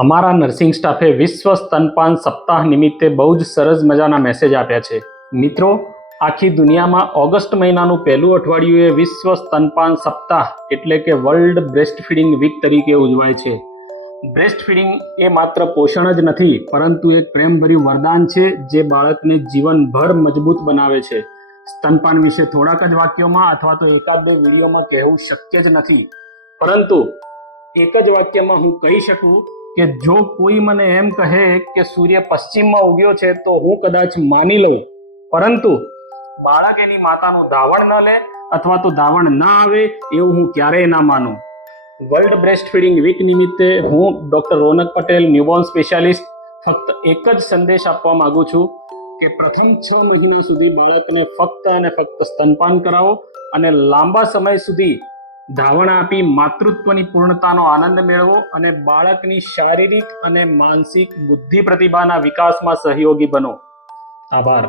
અમારા નર્સિંગ સ્ટાફે વિશ્વ સ્તનપાન સપ્તાહ નિમિત્તે બહુ જ સરસ મજાના મેસેજ આપ્યા છે. મિત્રો, આખી દુનિયામાં ઓગસ્ટ મહિનાનું પહેલું અઠવાડિયું એ વિશ્વ સ્તનપાન સપ્તાહ એટલે કે વર્લ્ડ બ્રેસ્ટ ફીડિંગ વીક તરીકે ઉજવાય છે. બ્રેસ્ટ ફીડિંગ એ માત્ર પોષણ જ નથી, પરંતુ એક પ્રેમભર્યું વરદાન છે જે બાળકને જીવનભર મજબૂત બનાવે છે. સ્તનપાન વિશે થોડાક જ વાક્યોમાં અથવા તો એકાદ બે વિડીયોમાં કહેવું શક્ય જ નથી, પરંતુ એક જ વાક્યમાં હું કહી શકું કે જો કોઈ મને એમ કહે કે સૂર્ય પશ્ચિમમાં ઉગ્યો છે તો હું કદાચ માની લઉં, પરંતુ બાળક એની માતાનું ધાવણ ન લે અથવા તો ધાવણ ના આવે એવું હું ક્યારેય ના માનું. વર્લ્ડ બ્રેસ્ટ ફીડિંગ વીક નિમિત્તે હું ડૉક્ટર રોનક પટેલ, ન્યૂબોર્ન સ્પેશિયાલિસ્ટ, ફક્ત એક જ સંદેશ આપવા માંગુ છું કે પ્રથમ 6 મહિના સુધી બાળકને ફક્ત અને ફક્ત સ્તનપાન કરાવો અને લાંબા સમય સુધી ધાવણ આપી માતૃત્વની પૂર્ણતાનો આનંદ મેળવો અને બાળકની શારીરિક અને માનસિક બુદ્ધિ પ્રતિભાના વિકાસમાં સહયોગી બનો. આભાર.